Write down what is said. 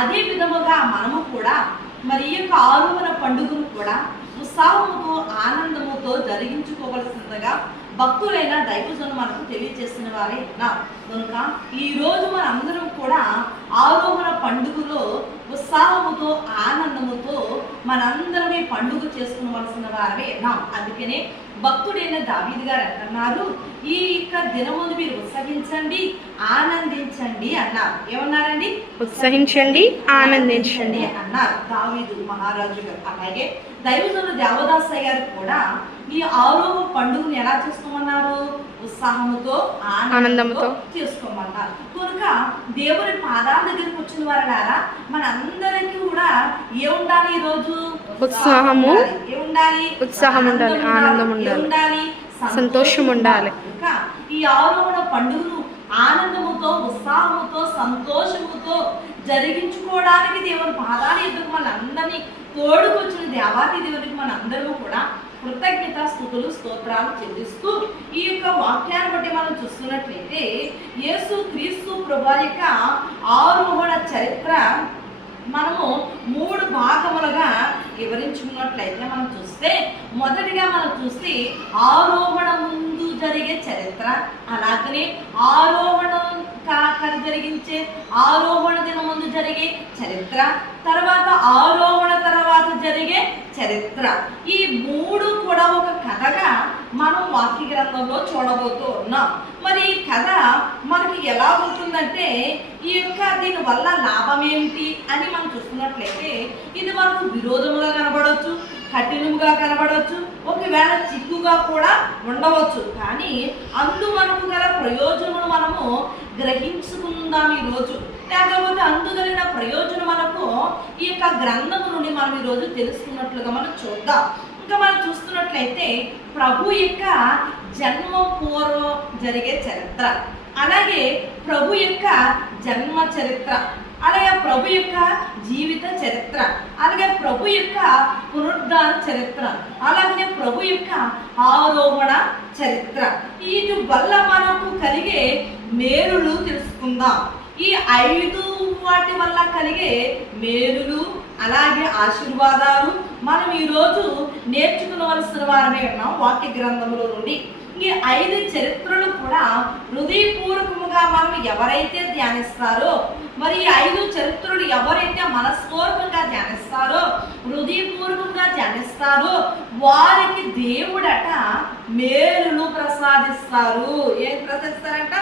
అదే విధముగా మనము కూడా మరి ఈ యొక్క ఆరోహణ పండుగను కూడా ఉత్సాహముతో ఆనందముతో జరిగించుకోవలసిందిగా భక్తులైన దైవజనులు మనకు తెలియజేసిన వారే కనుక ఈ రోజు మనందరం కూడా ఆరోహణ పండుగలో ఉత్సాహముతో ఆనందముతో మనందరం ఈ పండుగ చేసుకోవలసిన వారే అందుకనే భక్తుడైన దావీదు గారు అంటున్నారు, ఈ యొక్క దినమును మీరు ఉత్సహించండి ఆనందించండి అన్నారు. ఏమన్నారండి? ఉత్సహించండి ఆనందించండి అన్నారు దావీదు మహారాజు గారు. అలాగే దైవజనులు దేవదాసయ్య గారు కూడా ఈ ఆరోహణ పండుగను ఎలా చేసుకోమన్నారు? ఉత్సాహముతో ఆనందంతో చేసుకోమన్నారు. కనుక దేవుని పాదాల దగ్గరికి వచ్చిన వారలారా మనందరికీ కూడా ఏముండాలి? ఈ రోజు ఉత్సాహము ఏముండాలి? ఉత్సాహం ఉండాలి, ఆనందం ఉండాలి, సంతోషం ఉండాలి. ఇంకా ఈ ఆరోహణ పండుగను ఆనందముతో ఉత్సాహముతో సంతోషముతో జరిగించుకోవడానికి దేవుని పాదాల ఎదురు మనందరినీ తోడుకొచ్చిన దేవాది దేవునికి మనందరూ కూడా కృతజ్ఞత స్తుతులు స్తోత్రాలు చెల్లిస్తూ ఈ యొక్క వాక్యాన్ని బట్టి మనం చూస్తున్నట్లయితే యేసు క్రీస్తు ప్రభువు యొక్క ఆరోహణ చరిత్ర మనము 3 భాగములుగా వివరించుకున్నట్లయితే మనం చూస్తే మొదటిగా మనం చూస్తే ఆరోహణ ముందు జరిగే చరిత్ర, అలాగనే ఆరోహణ జరిగించే ఆరోహణ దిన ముందు జరిగే చరిత్ర, తర్వాత ఆరోహణ తర్వాత జరిగే చరిత్ర. ఈ 3 కూడా ఒక కథగా మనం వాక్య గ్రంథంలో చూడబోతూ ఉన్నాం. మరి ఈ కథ మనకి ఎలా ఉంటుందంటే ఈ యొక్క దీని వల్ల లాభం ఏమిటి అని మనం చూస్తున్నట్లయితే ఇది మనకు విరోధముగా కనబడవచ్చు, కఠినముగా కనబడవచ్చు, ఒకవేళ చిక్కుగా కూడా ఉండవచ్చు. కానీ అందు మనకు గల ప్రయోజనమును మనము గ్రహించుకుందాం ఈరోజు. లేకపోతే అందుగలిగిన ప్రయోజనం మనకు ఈ యొక్క గ్రంథము నుండి మనం ఈరోజు తెలుసుకున్నట్లుగా మనం చూద్దాం. ఇంకా మనం చూస్తున్నట్లయితే ప్రభు యొక్క జన్మ పూర్వం జరిగే చరిత్ర, అలాగే ప్రభు యొక్క జన్మ చరిత్ర, అలాగే ప్రభు యొక్క జీవిత చరిత్ర, అలాగే ప్రభు యొక్క పునరుద్ధాన చరిత్ర, అలాగే ప్రభు యొక్క ఆరోహణ చరిత్ర. వీటి వల్ల మనకు కలిగే మేలులు తెలుసుకుందాం. ఈ 5 వాటి వల్ల కలిగే మేలులు అలాగే ఆశీర్వాదాలు మనం ఈరోజు నేర్చుకోవలసిన వారమే ఉన్నాం వాక్య గ్రంథంలో నుండి. ఈ 5 చరిత్రలు కూడా హృదయపూర్వకముగా మనం ఎవరైతే ధ్యానిస్తారో, మరి 5 చరిత్రలు ఎవరైతే మనస్పూర్వకంగా ధ్యానిస్తారో, హృదయపూర్వకంగా ధ్యానిస్తారో వారికి దేవుడట మేలును ప్రసాదిస్తారు. ఏం ప్రసాదిస్తారంట?